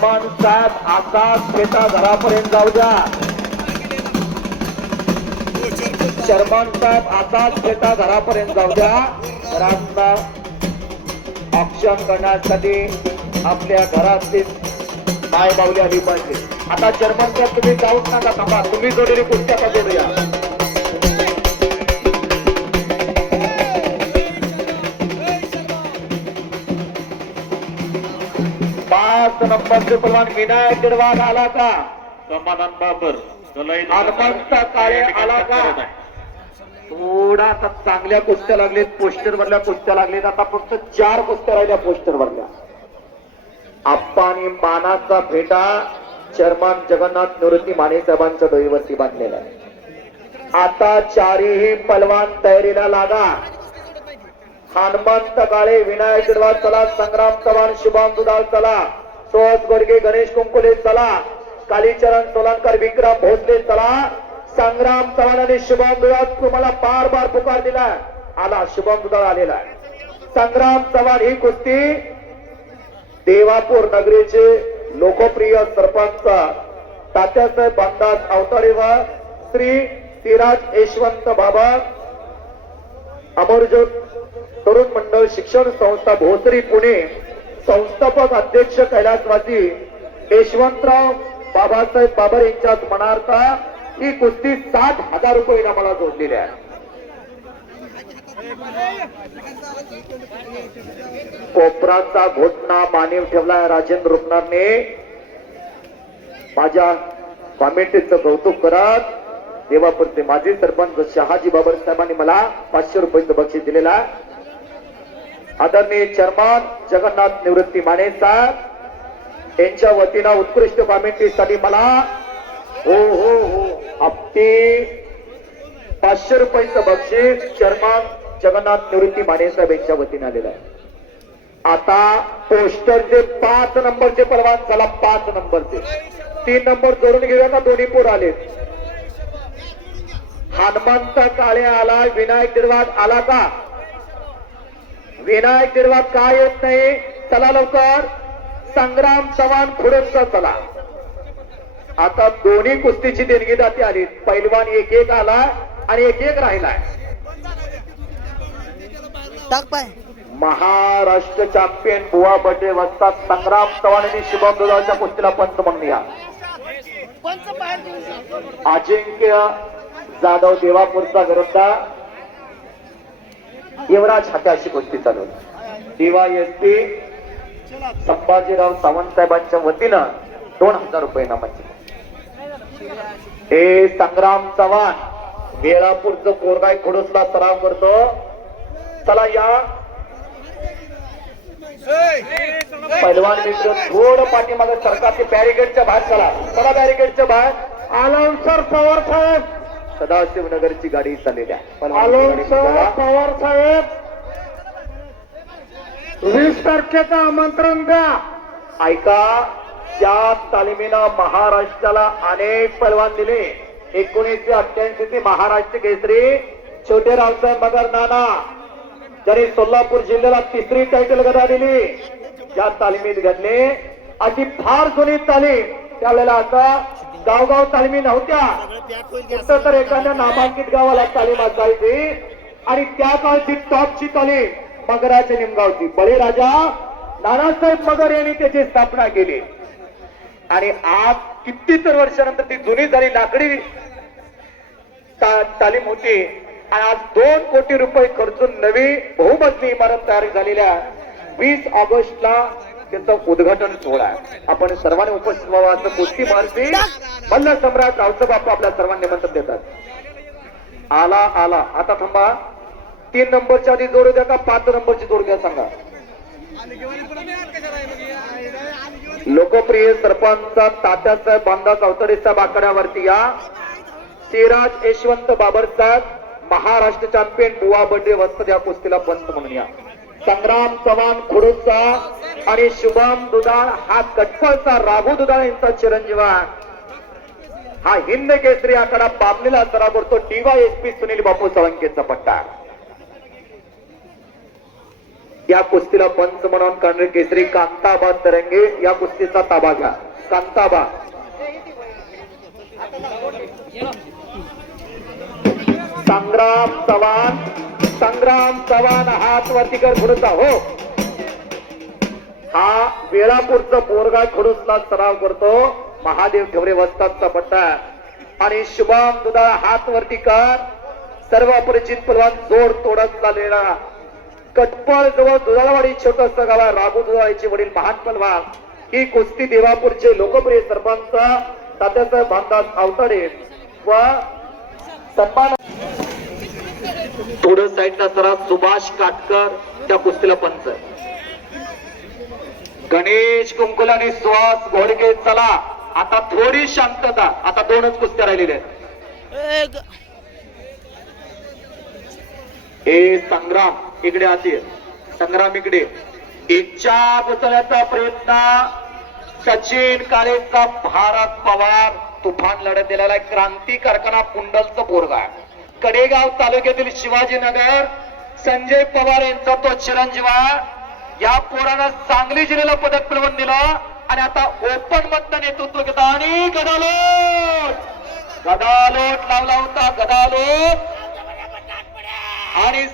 चर्मन साहेब आकाश शेता घरापर्यंत जाऊ द्या. चर्मन साहेब आकाश शेता घरापर्यंत जाऊ द्या. घरांना ऑप्शन करण्यासाठी आपल्या घरातील माय बावली आली पाहिजे. आता चर्मन साहेब तुम्ही जाऊच नका थांबा. तुम्ही जोडलेली कुस्त्या का जोडूया पलवान विनायक आला का? समाधान बाबर. हनुमंत काळे आला का? थोडा चांगल्या कुस्त्या लागलेत पोस्टर वरल्या कुस्त्या लागलेत आता फक्त चार कुस्त्या राहिल्या पोस्टर वरल्या. आप्पा आणि मानाचा फेटा चर्मान जगन्नाथ निवृत्ती माने साहेबांच्या डोईवरती बांधलेला आहे. आता चारही पलवान तयारीला लागा. हनुमंत काळे विनायक चला संग्राम चव्हाण शुभम दुधाळ चला. सोहस गोडगे गणेश कुंकुले चला. कालीचरण सोलंकर विक्रम भोसले चला. संग्राम चव्हाण आणि शुभम दुधात तुम्हाला बार बार पुकार दिला. आला शुभम दुधाळ आलेला. संग्राम चव्हाण ही कुस्ती देवापूर नगरीचे लोकप्रिय सरपंच तात्यासाहेब बांदास अवतारे व श्री सिराज यशवंत बाबा अमरज्योत तरुण मंडळ शिक्षण संस्था भोसरी पुणे. संस्थापक अध्यक्ष कैलासवासी यशवंतराव बाबासाहेब बाबर यांच्या स्मरणार्थ ही कुस्ती साठ हजार रुपये इनामाला जोडलेली आहे. कोपराचा घोटणा मानीव ठेवलाय राजेंद्र रुपनारने. माझ्या कॉमेंटीचं कौतुक करत देवापूरचे माजी सरपंच शहाजी बाबर साहेबांनी मला पाचशे रुपयाचं बक्षीस दिलेला आहे. आदरणीय चर्मान जगन्नाथ निवृत्ती माने साहेब यांच्या वतीनं उत्कृष्ट कॉमेंट्रीसाठी मला हो हो हो हप्ते पाचशे रुपयाचं बक्षीस चर्मान जगन्नाथ निवृत्ती माने साहेब यांच्या वतीने आलेलं आहे. आता पोस्टरचे पाच नंबरचे परवान चला पाच नंबरचे. तीन नंबर जोडून घेऊया ना दोन्ही पोर आले हनुमंत काळे आला विनायक निर्वाद आला का? विनायक दिरवाद का येत नाही? चला लवकर. संग्राम चव्हाण खुडूनचा चला. आता दोन्ही कुस्तीची देणगी दाती आली. पैलवान एक एक आला आणि एक एक राहिलाय. टाक पाय. महाराष्ट्र चॅम्पियन बुवा बड्डे वस्तात संग्राम चव्हाण आणि शुभम दुधाच्या कुस्तीला पंच म्हणून या अजिंक्य जाधव देवापूरचा विरुद्ध. युवराज हात्याशी गोष्टी चालू दिवा एस पी संभाजीराव सावंत साहेबांच्या वतीनं दोन हजार रुपये नामाची हे संग्राम चव्हाण वेळापूरचं कोरगाय खोडसला सराव करतो. चला या. पैलवान मित्र थोडं पाठीमागे सरकारचे बॅरिकेडच्या बाहेर चला. चला बॅरिकेडच्या बाहेर. आलाउन्सर पवार साहेब. सदाशिव नगरची गाडी चाललेली पवार साहेब. वीस तारखेचं आमंत्रण द्या. ऐका त्या तालिमीनं महाराष्ट्राला अनेक पैलवान दिले. एकोणीसशे अठ्ठ्याऐंशी चे महाराष्ट्र केसरी छोटे रावसाहेब मगर नाना. ज्यांनी सोलापूर जिल्ह्याला तिसरी टायटल गदा दिली ज्या तालिमीत घडले अशी फार जुनी तालीम त्यावेळेला आता गावगाव तालिमी नव्हत्या. तर एखाद्या नामांकित गावाला तालीम असायची. आणि त्या काळची टॉपची तालीम मगराच्या निमगावची. बळीराजा नानासाहेब मगर यांनी त्याची स्थापना केली. आणि आज किती तर वर्षानंतर ती जुनी झाली लाकडी तालीम होती. आणि आज दोन कोटी रुपये खर्चून नवी बहुमजली इमारत तयार झालेल्या वीस ऑगस्टला त्याचं उद्घाटन सोहळा आहे. आपण सर्वांनी उपस्थित व्हावं असं कुस्ती महर्षी मल्ल सम्राट रावचं बापू आपल्या सर्वांनी निमंत्रण देतात. आला आला. आता थांबा. तीन नंबरच्या आधी जोड द्या का पाच नंबरची जोड द्या सांगा. लोकप्रिय सरपंच तात्यासाहेब बांधा चौतडे साहेब आकड्यावरती या. सिराज यशवंत बाबर साहेब महाराष्ट्र चॅम्पियन बुवा बड्डे वस्त या कुस्तीला पंत म्हणून या. संग्राम चव्हाण खुडूचा आणि शुभम दुधाळ हा कटफळचा राघू दुधाळ यांचा चिरंजीवा हा हिंद केसरी आकडा पाबलेला सरा करतो DY S P Sunil Bapu सळंकेचा पट्टा या कुस्तीला पंच म्हणून करणारे केसरी कांताबा तरंगे या कुस्तीचा ताबा घ्या. कांताबा संग्राम चव्हाण संग्राम चव्हाण हात वरती कर खुडूचा हो. हा वेळापूरचं पोरगा खडूसला सराव करतो. महादेव ठेवरे वस्तादचा पट्टा. आणि शुभम दुधाळ हात वरती कर सर्व अपरिचित पलवान जोड तोडत चाललेला. कटपळ जवळ दुधाळवाडी छोटस गाव आहे. राघू दुधाळीचे वडील महान पलवान. ही कुस्ती देवापूरचे लोकप्रिय सरपंच तात्यासाहेब भामदास आवताडे व सन्मान थोडं साईडला सरा सुभाष काटकर त्या कुस्तीला पंच. गणेश कुंकुल आणि सुहास घोडके चला. आता थोडी शांतता. आता दोनच कुस्त्या राहिलेल्या आहेत. हे संग्राम. इकडे आते संग्राम इकडे. इच्छा उचलण्याचा प्रयत्न. सचिन काळेचा भारत पवार. तुफान लढत दिलेला आहे. क्रांती कारखाना कुंडलचं पोरगा आहे. कडेगाव तालुक्यातील शिवाजीनगर संजय पवार यांचा तो चिरंजीवा या पोरानं सांगली जिल्ह्याला पदक मिळवून दिलं आणि आता ओपन मधनं नेतृत्व घेत आणि गदालोट! गदालोट लावला होता गदालोट! आणि